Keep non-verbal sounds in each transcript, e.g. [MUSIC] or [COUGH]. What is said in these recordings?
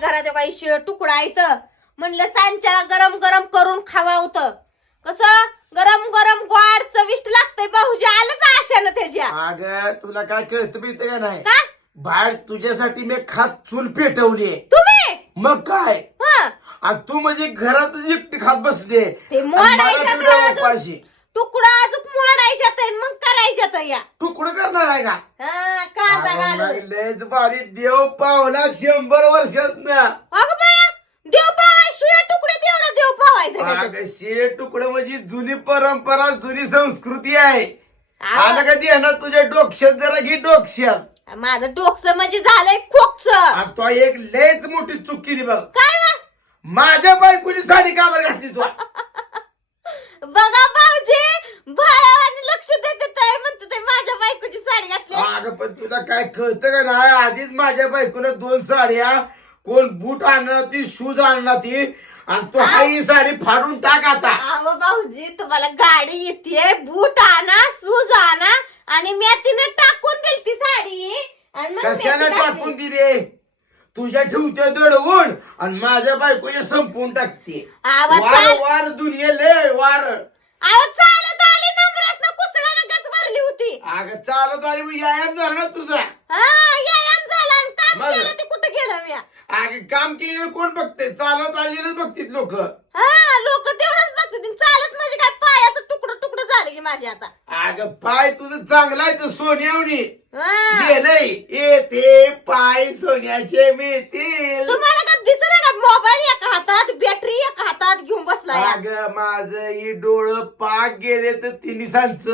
घरात काही शिळ तुकडा इथं. म्हणलं सांच्या गरम गरम करून खावा होतं. कसं? गरम गरम गोड चविष्ट लागतंय भाऊजी आलंच आशानं त्याच्या. अग तुला काय कळतं माहिती का नाही? काय? बाहेर तुझ्यासाठी मी खात चूल पेटवली तुम्ही? मग काय? हं. आणि तू म्हणजे घरातच एकटी खात बसले ते अजून. उपाशी? तुकडा अजून मोडायच्यात आहे, मग करायच्यात आहे या. तुकडं करणार आहे का? हा, कांदा अगं, घालून. मग लयच भारी देव पावला शंभर वर्षात ना अगं बाया देव पावाय शिळे तुकडे तेवढं देव पावायचं का ते? अगं शिळे तुकडं म्हणजे जुनी परंपरा जुनी संस्कृती आहे. अहो, आलं कधी ना तुझ्या डोक्यात जरा घे डोक्यात. माझं डोकस म्हणजे झालंय खोकस आणि तो एक लयच मोठी चूक केली बघ. काय वा? माझ्या बायकोची साडी का बरं घातली तू [LAUGHS] बघा भाऊजी भाड्यावानी लक्ष देते ताई म्हणते ते माझ्या बायकोची साडी घातली अगं पण तुला काय कळतं का नाही? आधीच माझ्या बायकोला दोन साड्या कोण बूट आणणार ती शूज आणणार ती आणि तू हा ही साडी फाडून टाक आता. अहो भाऊजी तुम्हाला गाडी येते बूट आणा सूज आणा आणि मी तिने टाकून दिली ती साडी. आणि मग मी ती कशाला. टाकून दिले? तुझ्या ठेवते दडवून आणि माझ्या बायकोच्या संपवून टाकते. आवाज वार चाल- वार दुनिये लय वार. अहो आली नम्रासनं कुसळानं गच भरली होती अगं चालत आली मग व्यायाम झाला ना तुझा. हा व्यायाम झाला आणि काम मग? केलं ते कुठं गेलं मी अगं काम केलेलं कोण बघते? चालत आलेलंच बघतील लोक. हा लोक तेवढंच बघते चालत म्हणजे काय पायाचं तुकडं तुकडं झालं की माझे आता. अगं पाय तुझं चांगला आहे तर सोन्यावणी. हा. गेलंय. येते पाय सोन्याचे मिळतील. तुम्हाला का दिसत का? मोबाईल एका हातात बॅटरी एका हातात घेऊन बसलाय. अग माझ ही डोळं पाक गेले तर तिन्ही सांच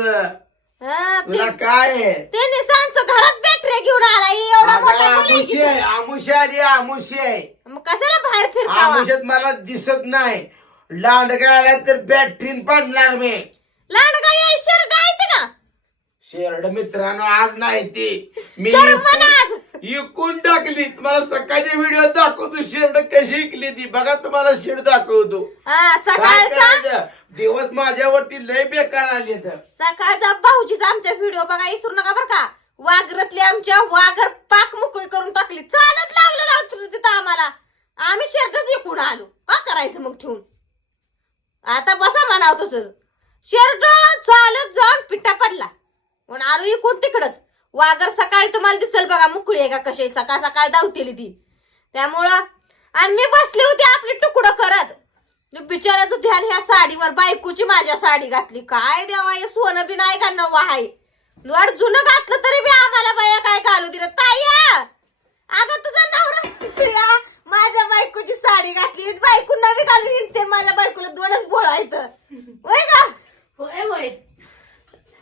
हा, ते- तुला काय आहे? ते निसांचं घरात बॅटरी घेऊन आला एवढा मोठा बोलायची आहे आमुषी आली आमुषी आहे. मग कशाला बाहेर फिरकावा? आमुष्यात मला दिसत नाही. लांडगा आला तर बॅटरीन पडणार मी. लांडगा या शर्ट आहे का? शेरड मित्रांनो आज नाही ती. मी तर म्हणा आज. इकून- इकून टाकली. तुम्हाला सकाळच्या व्हिडिओ दाखवतो. शेरड कशी इकली ती. बघा तुम्हाला शेड दाखवतो. हा, काय सकाळचा? करायचं? दिवस माझ्यावरती लय बेकार आले सकाळचा भाऊजीचा आमच्या व्हिडिओ बघा विसरू नका बरं का. वाघरतली आमच्या वाघर पाक मोकळी करून टाकली. चालत लावलं लावत तिथं आम्हाला. आम्ही शर्टच विकून आलो. का करायचं मग ठेवून? आता बसा म्हणाव तसं. शर्ट चालत जाऊन पिट्टा पडला. म्हणून आलो इकून तिकडच. वाघर सकाळी तुम्हाला दिसेल बघा मुकळी आहे का कशी सकाळ सकाळ धावतेली ती? त्यामुळं आणि मी बसली होती आपली तुकडं करत. मी बिचाराचं ध्यान ह्या साडीवर बायकोची माझ्या साडी घातली काय देवा हे सोनं बी नाही का नवं आहे? वाट जुनं घातलं तरी बी आम्हाला बाया काय घालू दिलं? ताया अगं तुझा नवरा माझ्या बायकोची साडी घातली बायको नवी घालून ते माझ्या बायकोला दोनच बोळा इथं होय का होय होय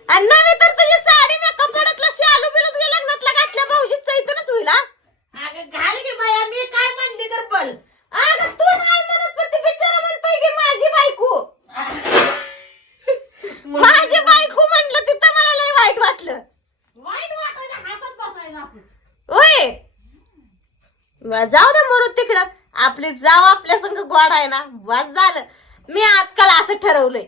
आणि नवी तर तुझी साडी मी कपड्यातला शालू बिलू तुझ्या लग्नातला घातल्या भाऊजीच इथंच होईल हा? अगं घाल की बाया मी काय म्हणली तर पल अगं तू नाही म्हणत पण ती बिचारा म्हणतोय की माझी बायको माझी बायको म्हणलं तिथं मला लय वाईट वाटलं वाईट वाटायचं हसत बसायचं आपण होय वा, जाऊ दे मरू तिकडं. आपली जाव आपल्या संग गोड आहे ना. बस झालं. मी आजकाल असं ठरवलंय.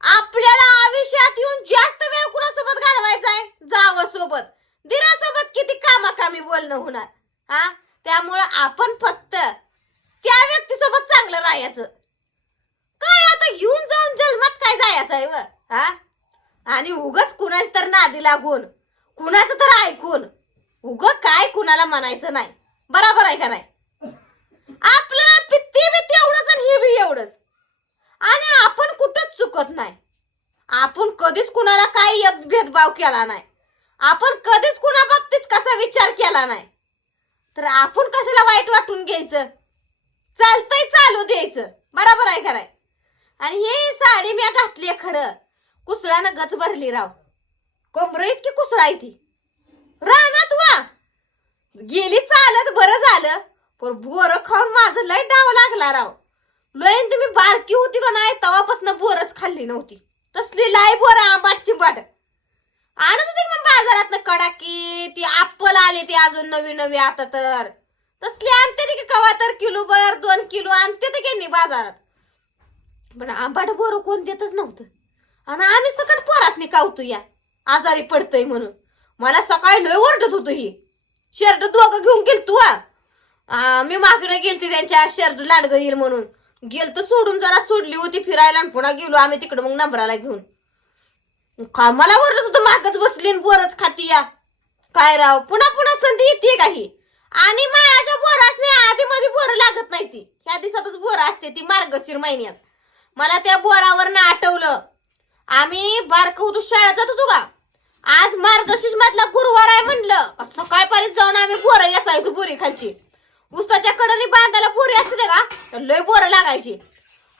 आपल्याला आयुष्यात येऊन जास्त वेळ कुणासोबत घालवायचा आहे जावं सोबत. दिरासोबत किती कामाकामी बोलणं होणार? हा? त्यामुळं आपण फक्त त्या व्यक्तीसोबत चांगलं राहायचं. काय आता येऊन जाऊन जन्मात काय जायचं आहे व? हा? आणि उगच कुणाच तर नादी लागून कुणाचं तर ऐकून उग काय कुणाला म्हणायचं नाही. बरोबर आहे का नाही? आपल्याला बी- ते बी तेवढंच आणि हे बी एवढंच. आणि आपण कुठंच चुकत नाही. आपण कधीच कुणाला काही एक भेदभाव केला नाही. आपण कधीच कुणा बाबतीत कसा विचार केला नाही. तर आपण कशाला वाईट वाटून घ्यायचं? चालतंय चालू द्यायचं. बरोबर आहे का नाही? आणि हे साडी मी घातली खरं. कुसळानं गच भरली राव. कोंबर इतकी कुसळ आहे ती गेली चालत बरं झालं. पण बोर खाऊन माझं लय डाव लागला राव. लयन तुम्ही बारकी होती का नाही तवापासून बोरच खाल्ली नव्हती. तसली लाई बोर आंबाट चिंबाट. आणत होती मग बाजारात कडाकी ती आप्पल आले ती अजून नवी नवी आता तर. तसली आणते ती कवा तर किलो भर दोन किलो आणते ते की नाही बाजारात. पण आंबाट बोर कोण देतच नव्हतं. आणि आम्ही सकट पोरासनी कावतो या. आजारी पडतय म्हणून. मला सकाळी लय ओरडत होतो ही. शर्ट दोघं घेऊन गेल तू मी मागणं गेलते त्यांच्या शर्ट लांडगं येईल म्हणून. गेल तर सोडून जरा सोडली होती फिरायला आणि पुन्हा गेलो आम्ही तिकडे मग नंबराला घेऊन. का मला वरलं होतं मागच बसली आणि बोरच खाती या. काय राव पुन्हा पुन्हा संधी येते काही आणि माळाच्या नाही आधी मध्ये बोर लागत नाही ती. ह्या दिवसातच बोर असते ती मार्गशीर महिन्यात. मला त्या बोरावर आठवलं. आम्ही बारक होतो शाळेत जात होतो का? आज मार्गशीर्ष मधला गुरुवार आहे म्हणलं. सकाळपर्यंत जाऊन आम्ही बोरं येतो बोरी खालची. उसाच्या कडनी बांधायला बोरी असते का? तर लय बोरं लागायची.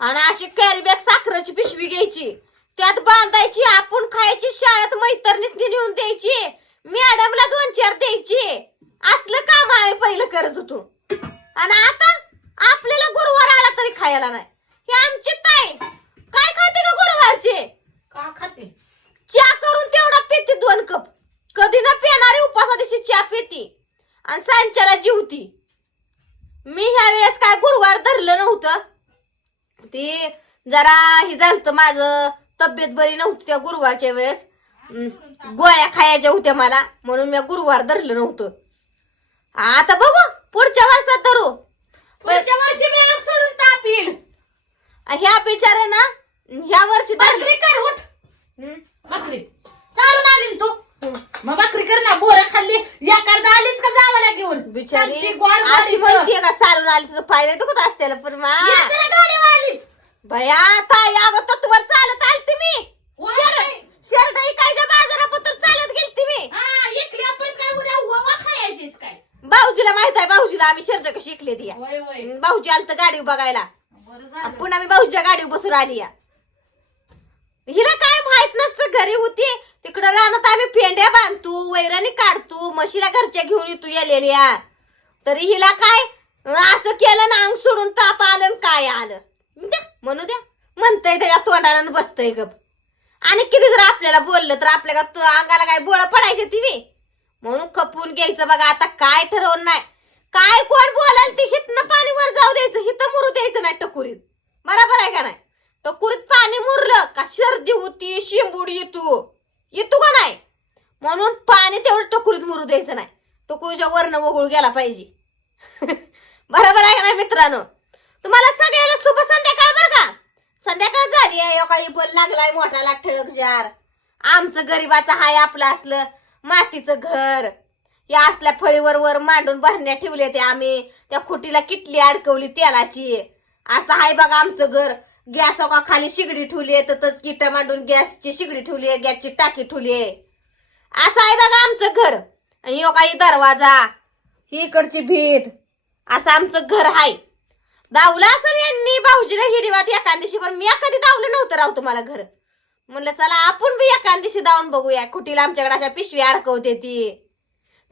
आणि अशी कॅरी बॅग साखरेची पिशवी घ्यायची. त्यात बांधायची आपण खायची शाळेत मैत्रिणीच नेऊन द्यायची. मॅडमला दोन चार द्यायची. असलं काम आहे पहिलं करत होतो. आणि आता आपल्याला गुरुवार आला तरी खायला नाही हे आमची ताई काय खाते का गुरुवारचे का खाते चहा करून पिते दोन कप. कधी ना पिणारी उपासा दिवशी चहा पिती आणि सांच्याला जीवती. मी ह्या वेळेस काय गुरुवार धरलं नव्हतं. ते जरा हे झालं माझं तब्येत बरी नव्हती त्या गुरुवारच्या वेळेस. गोळ्या खायच्या होत्या मला म्हणून मी गुरुवार धरलं नव्हतं. आता बघू पुढच्या वर्षात धरू. पुढच्या वर्षी मी आग सोडून ताप येईल ह्या बिचारे ना ह्या वर्षी भाकरी कर उठ. हम्म. चालून आली ना तू? मग भाकरी कर ना बोर खाल्ली. या करता आलीच का जावाला घेऊन? बिचारी सांगते गोड अशी गोडी कर. म्हणते का चालून आली तुझं पाय नाही दुखत असते पण मा. आलीच भया ताई अगं तत्वर चालत आलती मी. इकायच्या बाजारापत्र चालत गेलती मी? हा इकली आपण काय उद्या खायचीच काय? भाऊजीला माहीत आहे भाऊजीला आम्ही शर्ट कशी शिकले ती. भाऊजी आलं तर गाडी बघायला. बरं झालं. पुन्हा मी भाऊजीच्या गाडीवर बसून आली या हिला काय माहीत नसतं घरी होती. इकडं राहणार आम्ही पेंड्या बांधतो वैराणी काढतो म्हशीला घरच्या घेऊन येतो येलेल्या. तरी हिला काय असं केलं ना अंग सोडून ताप आलं आणि काय आलं. द्या म्हणू द्या. म्हणतंय त्याच्या तोंडानं बसतंय गप. आणि किती जर आपल्याला बोललं तर आपल्या का- तो अंगाला काय बोळ पडायचे ती म्हणून खपून घ्यायचं बघा आता काय ठरवून नाही. काय कोण बोलाल ते हितनं पाणी वर जाऊ द्यायचं हिथं मुरू द्यायचं नाही टकुरीत. बरोबर आहे का नाही? टकुरीत पाणी मुरलं का सर्दी होती शिंबूड येतो. येतो का नाही? म्हणून पाणी तेवढं टकुरीत मुरू द्यायचं नाही. टकुरीच्या वरनं वगळू गेला पाहिजे. [LAUGHS] बरोबर आहे ना मित्रांनो? तुम्हाला सगळ्याला शुभ संध्याकाळ बरं का? संध्याकाळ झाली आहे काही बल लागलाय मोठाला ठळक जार. आमचं गरीबाचं हाय आपलं असलं मातीचं घर. या असल्या फळीवर वर मांडून भरण्या ठेवले ते आम्ही. त्या खुटीला किटली अडकवली तेलाची. असं हाय बघा आमचं घर. गॅस का खाली शिगडी ठेवली आहे तर किट मांडून गॅसची शिगडी ठेवली आहे गॅसची टाकी ठेवली आहे. असं आहे बघा आमचं घर. आणि ह्यो काही दरवाजा ही इकडची भीत. असं आमचं घर आहे दावला असेल यांनी भाऊजीला हिडीवात एका दिवशी पण मी कधी दावलं नव्हतं राव तुम्हाला घर. म्हणलं चला आपण बी एका दिवशी दावून बघूया. कुटीला आमच्याकडे अशा पिशवी अडकवते ती.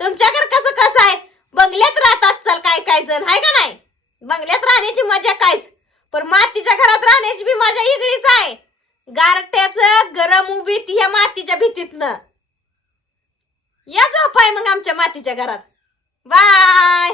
तुमच्याकडे कसं कसं आहे? बंगल्यात राहतात चल काय काय जण. आहे का नाही? बंगल्यात राहण्याची मजा कायच? पण मातीच्या घरात राहण्याची बी माझ्या इगडीच आहे. गारट्याच गरम उभीत ह्या मातीच्या भीतीतनं. या झोपाय मग आमच्या मातीच्या घरात. बाय.